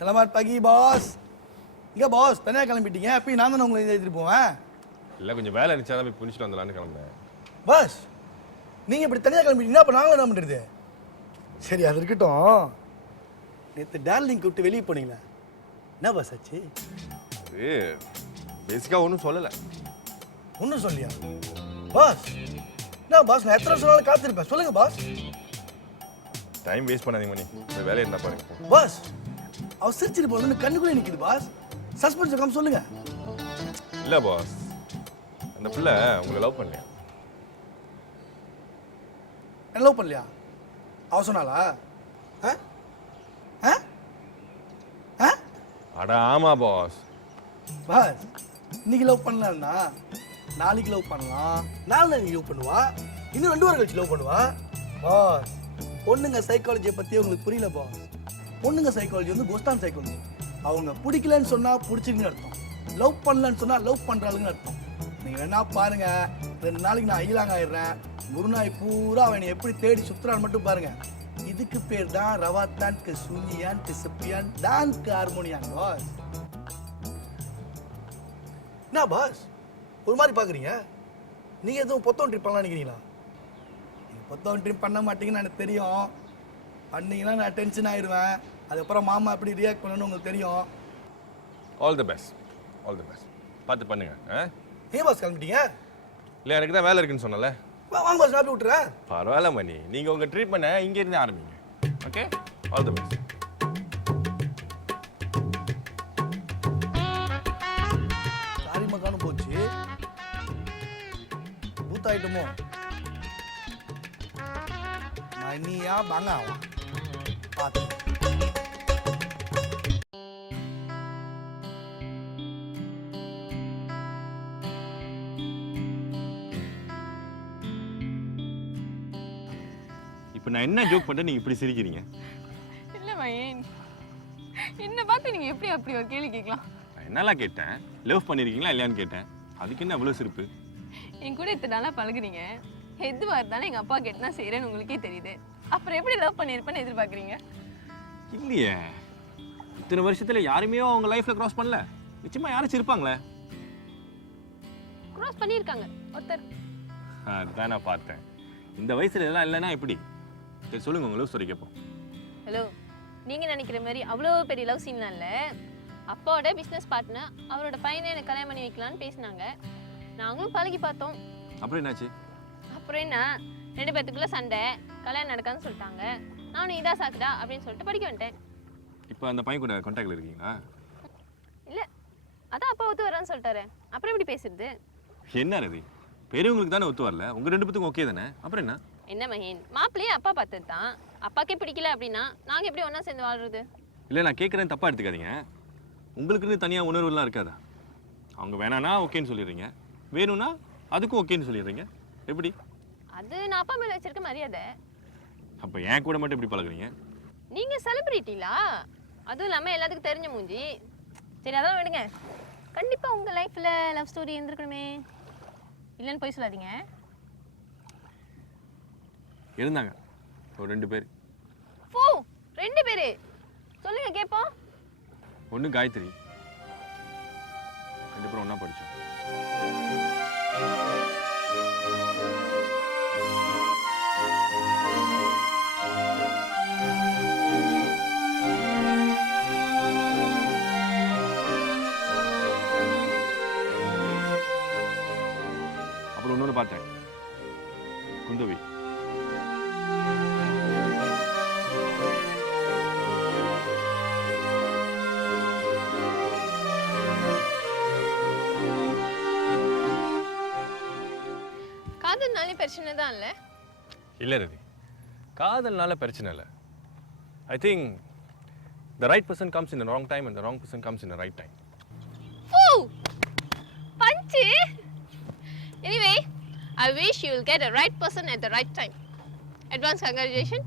Selamat pagi, bos. இங்க pass தனியாக கிளம்பிட்டீங்க. அப்பயும் நான் தானே உங்களை எழுதிட்டு போவேன். இல்லை கொஞ்சம் வேலை இருந்துச்சு அதான் போய் புனிச்சிட்டு வந்துடலான்னு கிளம்புனேன். பாஸ் நீங்கள் இப்படி தனியாக கிளம்பிட்டீங்கன்னா அப்போ நாங்களும் என்ன பண்ணுறது? சரி அது இருக்கட்டும். நேற்று டார்லிங் கூப்பிட்டு வெளியே போனீங்களா? என்ன பாஸ் ஆச்சு? அது பேசிக்காக ஒன்றும் சொல்லலை. ஒன்றும் சொல்லியா? பாஸ் என்ன பாஸ், நான் எத்தனை சொன்னாலும் காத்திருப்பேன். சொல்லுங்க பாஸ். டைம் வேஸ்ட் பண்ணாதீங்க மணி, இந்த வேலையை இருந்தால் பாருங்க. பாஸ் அவர் சிரிச்சிட்டு போகிறது கண்ணுக்குள்ளே நிற்கிது பாஸ். சஸ்பென்ஸ் வைக்காம சொல்லுங்க. இல்லை பாஸ், அந்த பிள்ளை உங்களை லவ் பண்ணலையா? என்ன லவ் பண்ணலையா? அவ சொன்னாளா? அட ஆமா பாஸ். பாஸ் இன்னைக்கு லவ் பண்ணலன்னா நாளைக்கு லவ் பண்ணலாம், நாளைக்கு லவ் பண்ணுவா, இன்னும் 2 வாரம் கழிச்சு லவ் பண்ணுவா. பாஸ் பொண்ணுங்க சைக்காலஜியை பற்றி உங்களுக்கு புரியல பாஸ். பொண்ணுங்க சைக்காலஜி வந்து கோஸ்தான் சைக்காலஜி. அவங்க பிடிக்கலன்னு சொன்னால் பிடிச்சிருக்குன்னு அர்த்தம், லவ் பண்ணலன்னு சொன்னால் லவ் பண்ணுறாளுங்கன்னு அர்த்தம். நீங்கள் வேணா பாருங்க, 2 நாளைக்கு நான் ஐலாங்க ஆயிடுறேன். குருநாய் பூரா அவனை எப்படி தேடி சுற்றுறான்னு மட்டும் பாருங்க. இதுக்கு பேர் தான் ரவாத்தான் சுனியான் செப்பியான் தான் ஹார்மோனியான் பாஸ். என்ன பாஸ் ஒரு மாதிரி பார்க்குறீங்க? நீங்கள் எதுவும் பொத்தம் ட்ரிப் பண்ணலாம் நினைக்கிறீங்களா? நீங்கள் பொத்தம் ட்ரிப் பண்ண மாட்டீங்கன்னு எனக்கு தெரியும். பண்ணீங்கன்னா நான் டென்ஷன் ஆயிடுவேன். அதுக்கப்புறம் மாமா எப்படி ரியாக்ட் பண்ணணும்னு உங்களுக்கு தெரியும். All the best, all the best. பார்த்து பண்ணுங்க. ஏன் பாஸ் கிளம்பிட்டீங்க? இல்லை எனக்கு தான் வேலை இருக்குன்னு சொன்னல. வாங்க பாஸ், நான் விட்டுறேன். பரவாயில்ல மணி, நீங்கள் உங்கள் ட்ரீட்மெண்ட்டை இங்கேருந்து ஆரம்பிங்க. Okay, all the best. Sorry மக்கானு போச்சு, பூத்தாயிட்டமோ. மணியா பங்காவா பார்த்து. இப்போ நான் என்ன ஜோக் பண்ணிட்டேன் நீங்கள் இப்படி சிரிக்கிறீங்க? இல்லை மயன், என்ன பார்த்து நீங்கள் எப்படி அப்படி ஒரு கேள்வி கேட்கலாம்? நான் என்னெல்லாம் கேட்டேன், லவ் பண்ணியிருக்கீங்களா இல்லையான்னு கேட்டேன். அதுக்கு என்ன அவ்வளோ சிரிப்பு? என் கூட இத்தனை நாளாக பழகுறீங்க, எதுவாக இருந்தாலும் எங்கள் அப்பா கேட்டு நான் செய்கிறேன்னு உங்களுக்கே தெரியுது. அப்புறம் எப்படி லவ் பண்ணியிருப்பேன்னு எதிர்பார்க்குறீங்க? இல்லையே, இத்தனை வருஷத்தில் யாருமே அவங்க லைஃப்பில் க்ராஸ் பண்ணல. நிச்சயமாக யாரும் இருப்பாங்களே. க்ராஸ் பண்ணியிருக்காங்க ஒருத்தர். அதுதான் நான் பார்த்தேன். இந்த வயசுல இதெல்லாம் இல்லைன்னா எப்படி? சரி சொல்லுங்க, உங்க லவ் ஸ்டோரி கேட்போம். ஹலோ, நீங்கள் நினைக்கிற மாதிரி அவ்வளோ பெரிய லவ் சீன்லாம் இல்லை. அப்பாவோட பிஸ்னஸ் பார்ட்னர் அவரோட பையனை எனக்கு கல்யாணம் பண்ணி வைக்கலான்னு பேசினாங்க. நாங்களும் பழகி பார்த்தோம். அப்புறம் என்னாச்சு? அப்புறம் என்ன, 2 பேத்துக்குள்ளே சண்டை, கல்யாணம் நடக்காதுன்னு சொல்லிட்டாங்க. நானும் இதா சாக்குடா அப்படின்னு சொல்லிட்டு படிக்க வந்துட்டேன். இப்போ அந்த பையன் கூட கான்டாக்டில் இருக்கீங்களா? இல்லை, அதான் அப்பா ஒத்து வரான்னு சொல்லிட்டாரு. அப்புறம் எப்படி பேசுறது? என்ன ரவி, பெரியவங்களுக்கு தானே ஒத்து வரல, உங்கள் 2 பேத்துக்கும் ஓகே தானே? அப்புறம் என்ன? என்ன மகேன், மாப்பிள்ளையே அப்பா பார்த்தது தான். அப்பாக்கே பிடிக்கல அப்படின்னா நாங்கள் எப்படி ஒன்றா சேர்ந்து வாழ்றது? இல்லை நான் கேட்குறேன், தப்பாக எடுத்துக்காதீங்க. உங்களுக்குன்னு தனியாக உணர்வுலாம் இருக்காதா? அவங்க வேணான்னா ஓகேன்னு சொல்லிடுறீங்க, வேணும்னா அதுக்கும் ஓகேன்னு சொல்லிடுறீங்க. எப்படி? அது நான் அப்பா மேலே வச்சிருக்க மரியாதை. அப்போ என் கூட மட்டும் எப்படி பழகுறீங்க? நீங்கள் செலிபிரிட்டிலா, அதுவும் இல்லாமல் எல்லாத்துக்கும் தெரிஞ்ச மூஞ்சி. சரி அதெல்லாம் விடுங்க. கண்டிப்பாக உங்கள் லைஃப்பில் லவ் ஸ்டோரி இருந்திருக்கணுமே, இல்லைன்னு போய் சொல்லாதீங்க. இருந்தாங்க ஒரு 2 பேர். ஓ 2 பேர் சொல்லுங்க கேட்போம். ஒன்று காயத்ரி, 2 பேரும் ஒன்றா படித்தோம். அப்புறம் இன்னொன்று பார்த்தேன், குந்தவி. காதல்னாலே பிரச்சனை தான் இல்லை? இல்லை ரவி, காதல்னால பிரச்சனை இல்லை. I think the right person comes in the wrong time and the wrong person comes in the right time. Oh பஞ்சு. Anyway, I wish you will get a right person at the right time. Advance congratulations.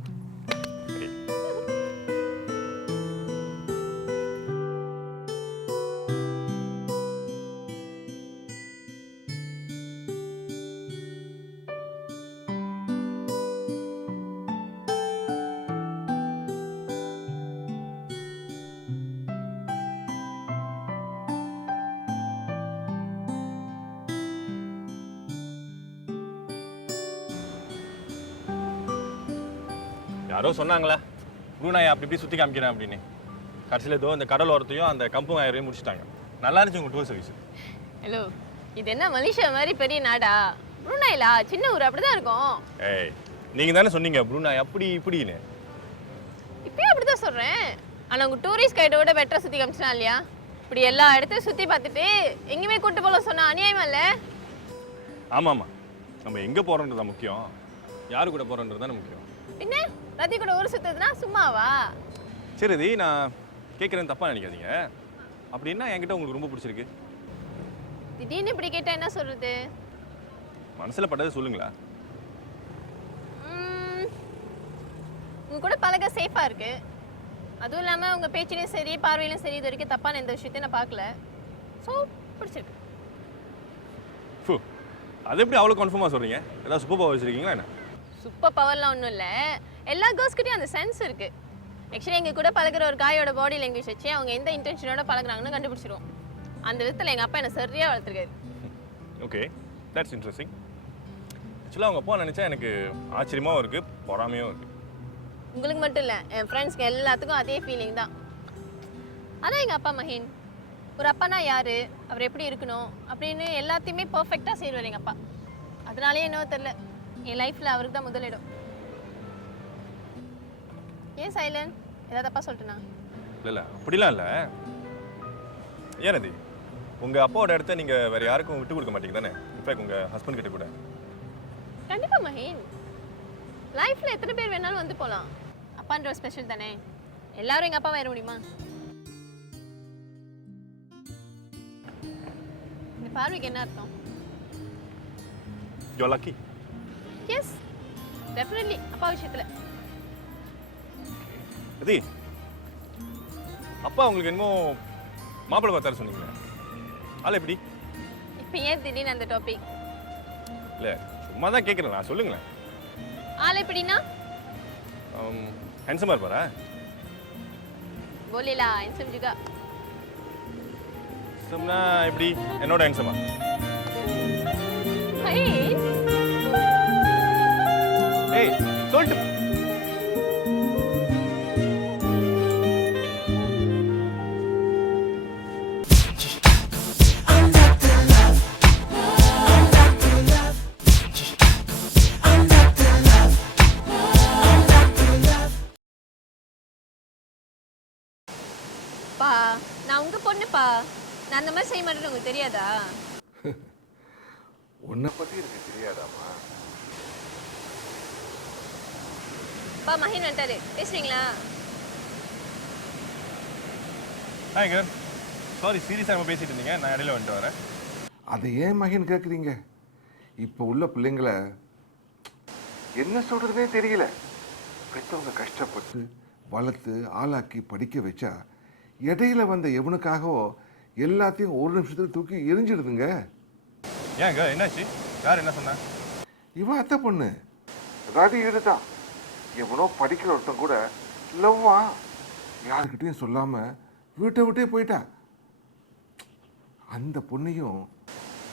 யாரோ சொன்னாங்களா ப்ரூனாயை அப்படி இப்படி சுற்றி காமிக்கிறேன் அப்படின்னு. கடைசியில் ஏதோ இந்த கடல் ஓரத்தையும் அந்த கம்பு ஆயிரையும் முடிச்சிட்டாங்க. நல்லா இருந்துச்சு உங்கள் டூர் சர்வீஸ். ஹலோ, இது என்ன மலேசியா மாதிரி பெரிய நாடா? ப்ரூனாயிலா சின்ன ஊர், அப்படிதான் இருக்கும். ஏய், நீங்கள் தானே சொன்னீங்க ப்ரூனாய் அப்படி இப்படின்னு. இப்பயும் அப்படிதான் சொல்றேன். ஆனா உங்க டூரிஸ்ட் கைடோட பெட்டரா சுத்தி காமிச்சனா இல்லையா? இப்படி எல்லா இடத்தையும் சுத்தி பார்த்துட்டு எங்கேயுமே கூட்டு போல சொன்னா அநியாயமா இல்ல? ஆமாம் ஆமாம், நம்ம எங்கே போகிறோன்றது தான் முக்கியம், யாரு கூட போகிறோன்றது தானே முக்கியம். பின்ன ரதி கூட ஊர் சுத்துறதுனா சும்மாவா? சரி ரதி, நான் கேட்குறேன்னு தப்பாக நினைக்காதீங்க. அப்படின்னா என்கிட்ட உங்களுக்கு ரொம்ப பிடிச்சிருக்கு. திடீர்னு இப்படி கேட்டா என்ன சொல்றது? மனசில் பட்டதை சொல்லுங்களா. உங்க கூட பழக சேஃபா இருக்கு. அதுவும் இல்லாம உங்க பேச்சிலையும் சரி பார்வையிலும் சரி இது வரைக்கும் தப்பான எந்த விஷயத்தையும் நான் பார்க்கல. ஸோ பிடிச்சிருக்கு. ஃபு, அது எப்படி அவ்வளோ கன்ஃபார்மாக சொல்கிறீங்க? ஏதாவது சூப்பர் பவர் வச்சுருக்கீங்களா என்ன? சூப்பர் பவர்லாம் ஒன்றும் இல்லை. எல்லா கேர்ள்ஸ்கிட்டையும் அந்த சென்ஸ் இருக்கு. ஆக்சுவலி எங்கள் கூட பழகுற ஒரு காயோட பாடி லாங்குவேஜ் வச்சு அவங்க எந்த இன்டென்ஷனோட பழகுறாங்கன்னு கண்டுபிடிச்சிருவோம். அந்த விதத்தில் எங்கள் அப்பா என்னை சரியாக வளர்த்துருக்காரு. Okay, that's interesting. ஆக்சுவலாக அவங்க அப்பா நினச்சா எனக்கு ஆச்சரியமாகவும் இருக்குது, பொறாமையும் இருக்குது. உங்களுக்கு மட்டும் இல்லை, என் ஃப்ரெண்ட்ஸ்க்கு எல்லாத்துக்கும் அதே ஃபீலிங் தான். அதான் எங்கள் அப்பா மஹின். ஒரு அப்பானா யார், அவர் எப்படி இருக்கணும் அப்படின்னு எல்லாத்தையுமே பர்ஃபெக்டாக செய்வார் எங்கள் அப்பா. அதனாலேயே என்னவோ தெரில, என் லைஃப்பில் அவருக்கு தான் முதலிடம். ஏன் சைலன்? ஏதாவது தப்பா சொல்லிட்டேனா? இல்லை அப்படிலாம் இல்லை. ஏன் அது உங்கள் அப்பாவோட இடத்த நீங்கள் வேறு யாருக்கும் விட்டு கொடுக்க மாட்டீங்க தானே? இன்ஃபேக்ட் உங்கள் ஹஸ்பண்ட் கிட்ட கூட. கண்டிப்பாக மஹின், லைஃப்பில் எத்தனை பேர் வேணாலும் வந்து போகலாம். அப்பான்ற ஒரு ஸ்பெஷல் தானே, எல்லாரும் எங்கள் அப்பா வேற முடியுமா? இந்த பார்வைக்கு என்ன அர்த்தம்? You are lucky. Yes, definitely அப்பா விஷயத்தில். ரதி, அப்பா உங்களுக்கு என்னமோ மாப்பிள்ளை பார்த்தாரு சொன்னீங்க, ஆள் எப்படி? இப்போ ஏன் திடீர்னு அந்த டாபிக்? இல்லை சும்மா தான் கேட்குறேன், நான் சொல்லுங்களேன். ஆள் எப்படின்னா? ஹேண்ட்ஸமாக இருப்பாரா? போலிலா ஹேண்ட்ஸம் ஜுகா. ஹேண்ட்ஸம்னா எப்படி? என்னோட ஹேண்ட்ஸமா? ஏய் சொல்லிட்டு பா, நான் உங்க பொண்ணுப்பா. நான் அந்த மாதிரி செய்ய மாட்டேன்னு உங்களுக்கு தெரியாதா? உன்னை பற்றி எனக்கு தெரியாதாம்மா? பா, மஹின் வந்துட்டாரு, பேசுறீங்களா? ஹாய் கேர், சாரி சீரியஸாக நம்ம பேசிட்டு இருந்தீங்க, நான் இடையில வந்துட்டு வரேன். அதை ஏன் மகன் கேட்குறீங்க? இப்போ உள்ள பிள்ளைங்களை என்ன சொல்கிறதுனே தெரியல. பெற்றவங்க கஷ்டப்பட்டு வளர்த்து ஆளாக்கி படிக்க வச்சா இடையில வந்த எவனுக்காகவோ எல்லாத்தையும் ஒரு நிமிஷத்துக்கு தூக்கி எரிஞ்சிடுதுங்க. ஏங்க என்னாச்சு? யார் என்ன சொன்னா? இவன் அத்தை பொண்ணு ரதி இதுதான். எவனோ படிக்கிற ஒருத்தன் கூட லவ்வா யாருக்கிட்டையும் சொல்லாமல் வீட்டை விட்டே போயிட்டா. அந்த பொண்ணையும்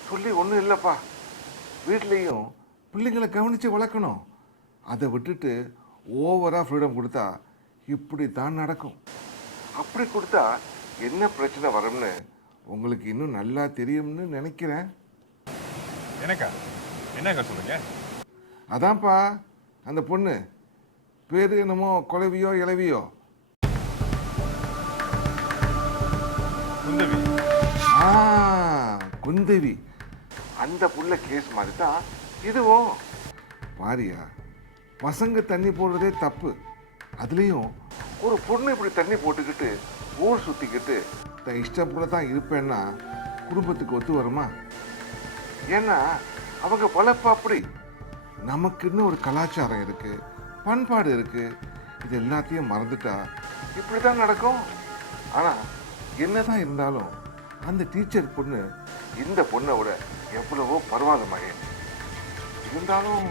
சொல்லி ஒன்றும் இல்லைப்பா, வீட்லேயும் பிள்ளைங்களை கவனித்து வளர்க்கணும். அதை விட்டுட்டு ஓவராக ஃப்ரீடம் கொடுத்தா இப்படி தான் நடக்கும். அப்படி கொடுத்தா என்ன பிரச்சனை வரும்னு உங்களுக்கு இன்னும் நல்லா தெரியும்னு நினைக்கிறேன். எனக்கா? என்னங்க சொல்லுங்க? அதான்ப்பா அந்த பொண்ணு பேர் என்னமோ குலவியோ இளவியோ. குந்தவி. குந்தவி. அந்த புள்ள கேஸ் மாதிரி தான் இதுவும். பாரியா, பசங்க தண்ணி போடுறதே தப்பு. அதுலேயும் ஒரு பொண்ணு இப்படி தண்ணி போட்டுக்கிட்டு ஊர் சுற்றிக்கிட்டு தன் இஷ்டம் போல தான் இருப்பேன்னா குடும்பத்துக்கு ஒத்து வருமா? ஏன்னா அவங்க வளர்ப்பு அப்படி. நமக்குன்னு ஒரு கலாச்சாரம் இருக்கு, பண்பாடு இருக்கு. இது எல்லாத்தையும் மறந்துட்டா இப்படி தான் நடக்கும். ஆனால் என்னதான் இருந்தாலும் அந்த டீச்சர் பொண்ணு இந்த பொண்ணை விட எவ்வளவோ பரவாயில்ல மகன். இருந்தாலும்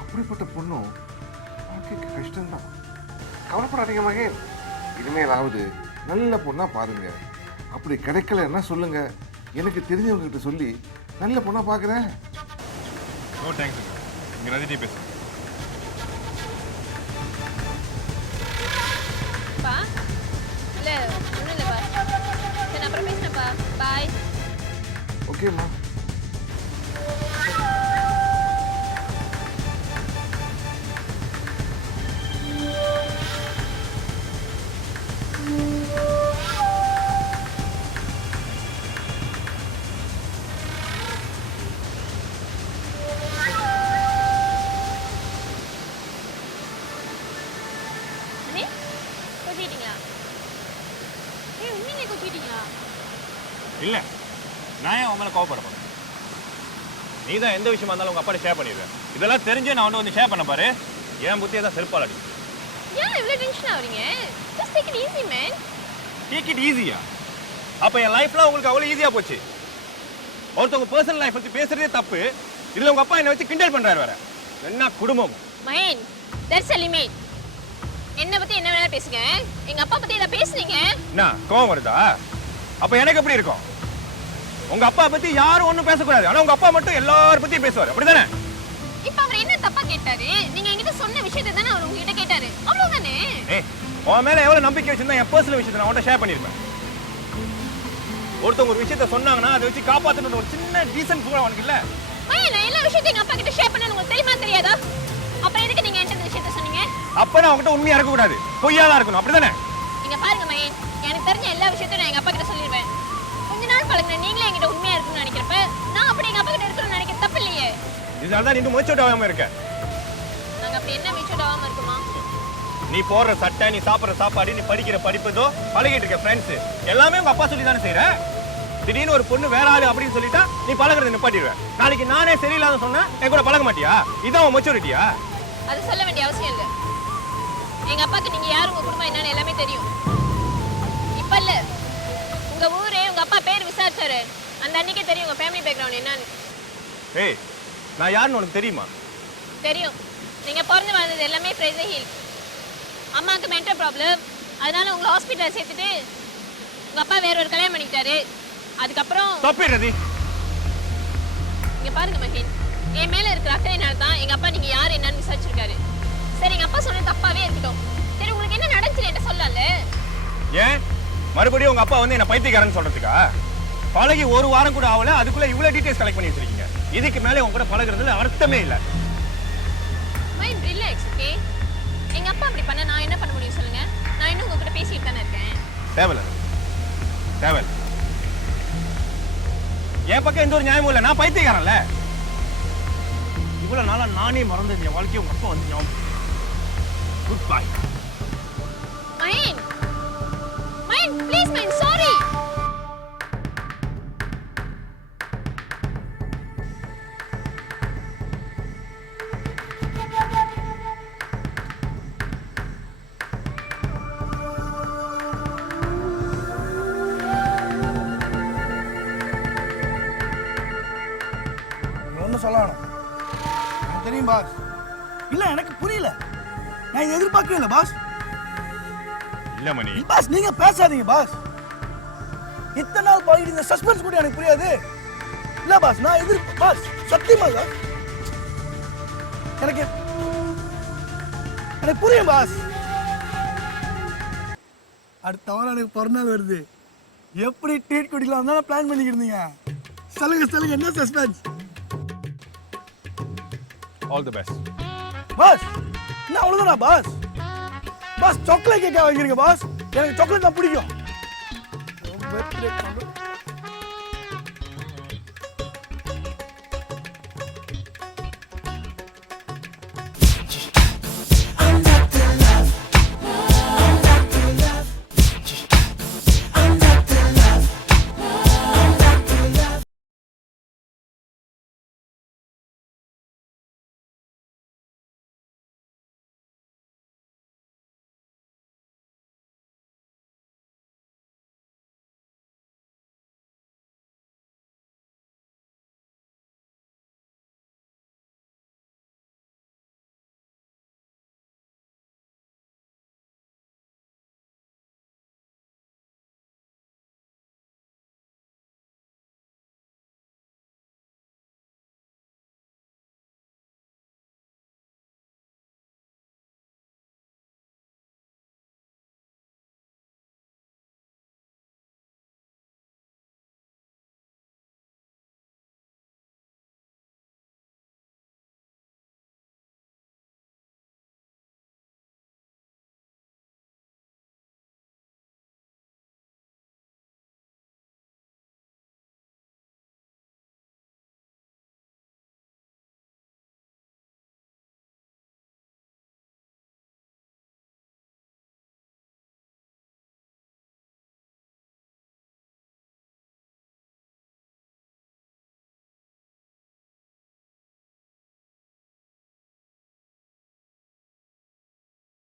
அப்படிப்பட்ட பொண்ணும் வாழ்க்கைக்கு கஷ்டம்தான். கவலைப்படாதீங்க மகன், இனிமேலாவது நல்ல பொண்ணா பாருங்க. அப்படி கிடைக்கலன்னா சொல்லுங்க, எனக்கு தெரிஞ்சவங்க கிட்ட சொல்லி நல்ல பொண்ணா பார்க்குறேன். நோ தேங்க்ஸ், இங்கே ரதிட்டி பேசுகிறேன். ஓகேம்மா. அண்ணே கொத்திட்டீங்களா? உண்மையிலே கொத்திட்டீங்களா? இல்லை, நான் ஏன் உன் மேலே கோவப்பட போறேன்? நீ தான் எந்த விஷயமா இருந்தாலும் உங்க அப்பாட்ட ஷேர் பண்ணிடுவேன். இதெல்லாம் தெரிஞ்சு நான் வந்து ஷேர் பண்ண பாரு, என் புத்தியை தான் செருப்பால் அடி. ஏன் இவ்வளோ டென்ஷன் ஆகுறீங்க? Just take it easy man. Take it ஈஸியா? அப்போ என் லைஃப்லாம் உங்களுக்கு அவ்வளோ ஈஸியாக போச்சு. ஒருத்தவங்க பர்சனல் லைஃப் பற்றி பேசுறதே தப்பு, இதில் உங்க அப்பா என்னை வச்சு கிண்டல் பண்றாரு வேற. என்ன குடும்பம்? மகேன், there's a limit. என்னை பத்தி என்ன வேணா பேசுங்க, எங்க அப்பா பத்தி இதை பேசுனீங்க. என்ன கோவம் வருதா? அப்போ எனக்கு எப்படி இருக்கும்? உங்க அப்பா பத்தி யாரும் ஒன்றும் பேசக்கூடாது, ஆனா உங்க அப்பா மட்டும் எல்லாரும் பத்தியும் பேசுவார், அப்படிதானே? இப்ப அவர் என்ன தப்பா கேட்டாரு? நீங்க என்கிட்ட சொன்ன விஷயத்தை தானே அவர் உங்ககிட்ட கேட்டாரு, அவ்வளவுதானே? ஏய், உன் மேல எவ்வளவு நம்பிக்கை வச்சிருந்தா என் பர்சனல் விஷயத்தை நான் உன்கிட்ட ஷேர் பண்ணிருப்பேன். ஒருத்தவங்க ஒரு விஷயத்த சொன்னாங்கன்னா அதை வச்சு காப்பாற்றணும் ஒரு சின்ன டீசன்ட் கூட உனக்கு இல்ல. மகேன், நான் எல்லா விஷயத்தையும் எங்க அப்பா கிட்ட ஷேர் பண்ணேன்னு உங்களுக்கு தெரியுமா தெரியாதா? அப்புறம் எதுக்கு நீங்க என்கிட்ட இந்த விஷயத்த சொன்னீங்க? அப்ப நான் உன்கிட்ட உண்மையா இருக்க கூடாது, பொய்யா தான் இருக்கணும், அப்படிதானே? இங்க பாருங்க மகேன், எனக்கு தெரிஞ்ச எல்லா விஷயத்தையும் நான் எங்க அப்பா கிட்ட சொல்லிடுவேன். கொஞ்ச நாள் பழகுன நீங்களே என்கிட்ட உண்மையா இருக்கணும்னு நினைக்கிறப்ப நான் அப்படி எங்க அப்பா கிட்ட இருக்கணும்னு நினைக்க தப்பு இல்லையே. இதனால தான் நீ மெச்சூர்ட் ஆகாம இருக்க. நாங்க அப்படி என்ன மெச்சூர்ட் ஆகாம இருக்குமா? நீ போடுற சட்டை, நீ சாப்பிடுற சாப்பாடு, நீ படிக்கிற படிப்பதோ, பழகிட்டு இருக்க ஃப்ரெண்ட்ஸ் எல்லாமே உங்க அப்பா சொல்லி தானே செய்யற. திடீர்னு ஒரு பொண்ணு வேற ஆளு அப்படின்னு சொல்லிட்டா நீ பழகுறத நிப்பாட்டிடுவேன். நாளைக்கு நானே சரியில்லாத சொன்னா என் கூட பழக மாட்டியா? இதான் உன் மெச்சூரிட்டியா? அது சொல்ல வேண்டிய அவசியம் இல்லை. எங்க அப்பாக்கு நீங்க யார், உங்க குடும்பம் என்னன்னு எல்லாமே தெரியும். இப்ப இல்ல, உங்க ஊரே உங்க அப்பா பேர் விசாரிச்சாரு, அந்த அன்னைக்கே தெரியும் உங்க ஃபேமிலி பேக்ரவுண்ட் என்னன்னு. ஏய், நான் யாருன்னு உனக்கு தெரியுமா? தெரியும். நீங்க பிறந்து வளர்ந்தது எல்லாமே ஃப்ரேசர் ஹில். அம்மாவுக்கு மென்டல் ப்ராப்ளம், அதனால உங்களை ஹாஸ்பிட்டல் சேர்த்துட்டு உங்க அப்பா வேற ஒரு கல்யாணம் பண்ணிக்கிட்டாரு. அதுக்கப்புறம் தப்பிடுறது. இங்க பாருங்க மகேன், என் மேல இருக்கிற அக்கறையினால தான் எங்க அப்பா நீங்க யார் என்னன்னு விசாரிச்சிருக்காரு. சரி, எங்க அப்பா சொன்ன தப்பாவே இருக்கட்டும். சரி, உங்களுக்கு என்ன நடந்துச்சு என்கிட்ட சொல்லல? ஏன் மறுபடியும் உங்க அப்பா வந்து என்ன பைத்தியக்காரன்னு சொல்றதுக்கா? பழகி ஒரு வாரம் கூட ஆகல, அதுக்குள்ள இவ்வளவு டீடைல்ஸ் கலெக்ட் பண்ணி வச்சிருக்கீங்க. இதுக்கு மேலே உங்க கூட பழகுறதுல அர்த்தமே இல்லை. Mind relax, okay? எங்க அப்பா அப்படி பண்ண நான் என்ன பண்ண முடியும் சொல்லுங்க? நான் இன்னும் உங்ககிட்ட பேசிட்டு தானே இருக்கேன். தேவல தேவல், என் பக்கம் எந்த ஒரு நியாயமும் இல்லை. நான் பைத்தியக்காரன்ல. இவ்வளவு நாளா நானே மறந்தது என் வாழ்க்கையை உங்க அப்பா வந்து ஞாபகம். Good bye. Mind mind please mind, sorry. ஒன்றும் சொல்லணும், எனக்கு தெரியும் பாஸ். இல்லை, எனக்கு புரியல, நான் இதை எதிர்பார்க்கல பாஸ். இல்ல மணி பாஸ், நீங்க பேசாதீங்க பாஸ். இத்தனை நாள் பழகி இந்த சஸ்பென்ஸ் கூட எனக்கு புரியாது. இல்ல பாஸ், நான் பாஸ் சத்தியமா பாஸ், எனக்கு எனக்கு புரியும் பாஸ். அடுத்த வாரம் எனக்கு பிறந்தநாள் வருது. எப்படி ட்ரீட் குடிக்கலாம் தான் பிளான் பண்ணிக்கிருந்தீங்க. சொல்லுங்க சொல்லுங்க, என்ன suspense? All the best. Boss, என்ன அவ்வளோதானா பாஸ்? பாஸ், சாக்லேட் கேக்கா வாங்கிருங்க பாஸ், எனக்கு சாக்லேட் தான் பிடிக்கும்.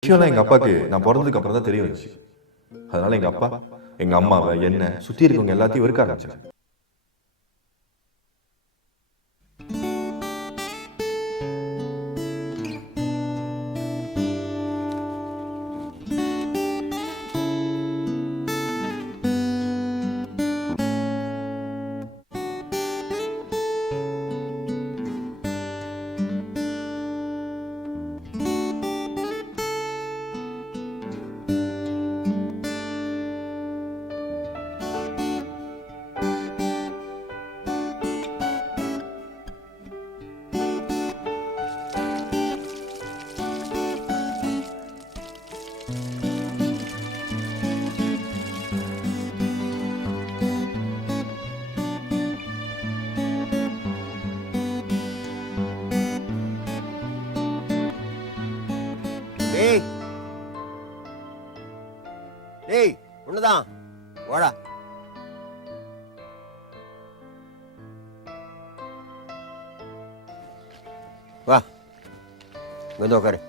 விஷயம்லாம் எங்கள் அப்பாவுக்கு நான் பிறந்ததுக்கு அப்புறம் தான் தெரிய வந்துச்சு. அதனால எங்கள் அப்பா எங்கள் அம்மாவை என்ன சுற்றி இருக்கவங்க எல்லாத்தையும் வெறுக்க ஆரம்பிச்சாங்க. டேய் டேய் ஒண்ணுதான் வாடா. வா வந்து உட்காரு.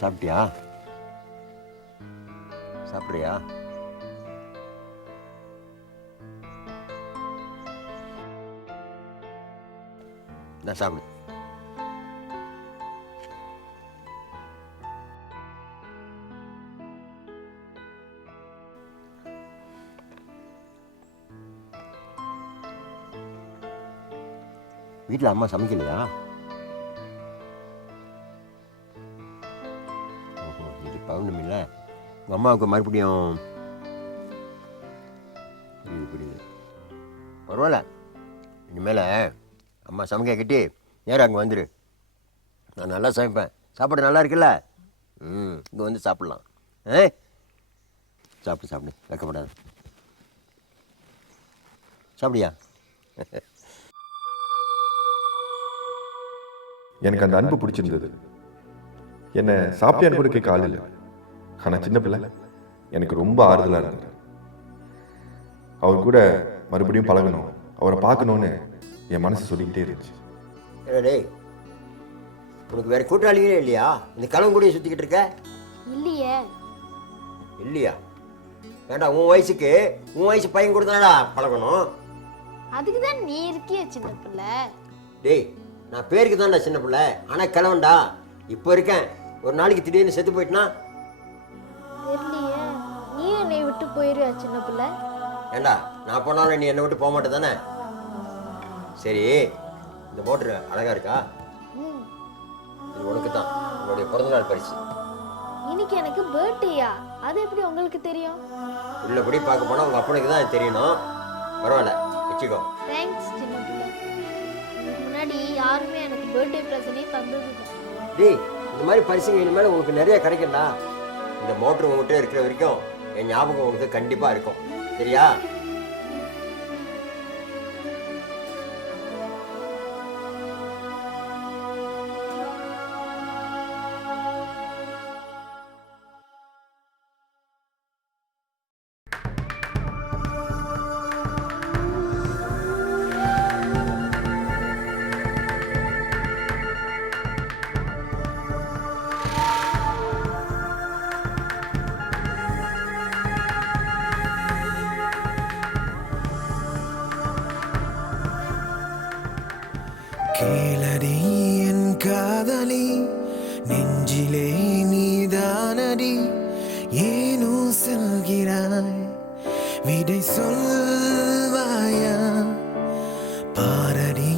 சாப்பிட்டியா? சாப்பிட்றியா? நான் சாப்பிடு. வீட்டில் அம்மா சமைக்கலையா? ஓஹோ, இது பௌர்ணமி இல்லை, உங்கள் அம்மாவுக்கு மறுபடியும் புரியுது புரியுது. பரவாயில்ல, இனிமேல் அம்மா சமைக்க கட்டி நேராக அங்கே வந்துடு. நான் நல்லா சமைப்பேன். சாப்பாடு நல்லா இருக்குல்ல? இங்கே வந்து சாப்பிட்லாம். சாப்பிடு சாப்பிடு, வைக்கப்படாது. சாப்பிடியா? எனக்கு அந்த அன்பு பிடிச்சிருந்தது. என்னை சாப்பிட்டியான்னு கூட கேட்க ஆள் இல்லை. ஆனால் சின்ன பிள்ளை எனக்கு ரொம்ப ஆறுதலாக இருந்தார். அவர் கூட மறுபடியும் பழகணும், அவரை பார்க்கணுன்னு என் மனசு சொல்லிக்கிட்டே இருந்துச்சு. டேய், உனக்கு வேற கூட்டாளியே இல்லையா? இந்த கிழமை கூட சுற்றிக்கிட்டு இருக்க? இல்லையே. இல்லையா? வேண்டாம், உன் வயசு பையன் கூட தானடா பழகணும். அதுக்கு தான் நீ இருக்கிய சின்ன பிள்ளை. டேய், நான் பேருக்கு தான்டா சின்ன பிள்ளை, ஆனால் கிழவன்டா. இப்போ இருக்கேன், ஒரு நாளைக்கு திடீர்னு செத்து போயிட்டுனா? தெரியலையே. நீ என்னை விட்டு போயிருவியா சின்ன பிள்ளை? ஏண்டா, நான் போனாலும் நீ என்னை விட்டு போக மாட்டே தானே? சரி, இந்த மோட்ரு அழகா இருக்கா? இது உனக்கு தான், உன்னுடைய பிறந்தநாள் பரிசு. இன்னைக்கு எனக்கு பர்த்டேயா? அது எப்படி உங்களுக்கு தெரியும்? உள்ளபடி பார்க்க போனால் உங்கள் அப்பனுக்கு தான் தெரியணும். பரவாயில்ல, வச்சுக்கோ. தேங்க்ஸ் சின்ன பிள்ளை. இதுக்கு முன்னாடி யாருமே எனக்கு பர்த்டே ப்ரெசன்டே தந்தது இல்லை. டேய், இந்த மாதிரி பரிசுங்க இனிமேல் உங்களுக்கு நிறைய கிடைக்கும்டா. இந்த மோட்ரு உங்ககிட்ட இருக்கிற வரைக்கும் என் ஞாபகம் உனக்கு கண்டிப்பாக இருக்கும். சரியா? கேளடி என் காதலி, நெஞ்சிலே நீதானடி, ஏனோ செல்கிறாய், விடை சொல்வாயா? பாரடி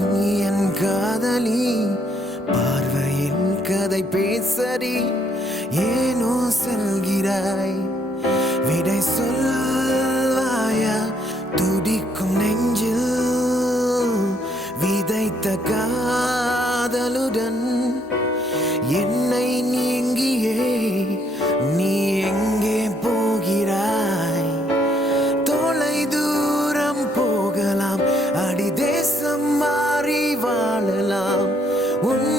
என் காதலி, பார்வையில் கதை பேசடி, ஏனோ செல்கிறாய், விடை சொல்வாயா? துடிக்கும் நெஞ்சில் விதைத்த காதலுடன் என்னை நீங்கியே நீ எங்கே போகிறாய்? தொலை தூரம் போகலாம், அடி தேசம் மாறி வாழலாம், உன்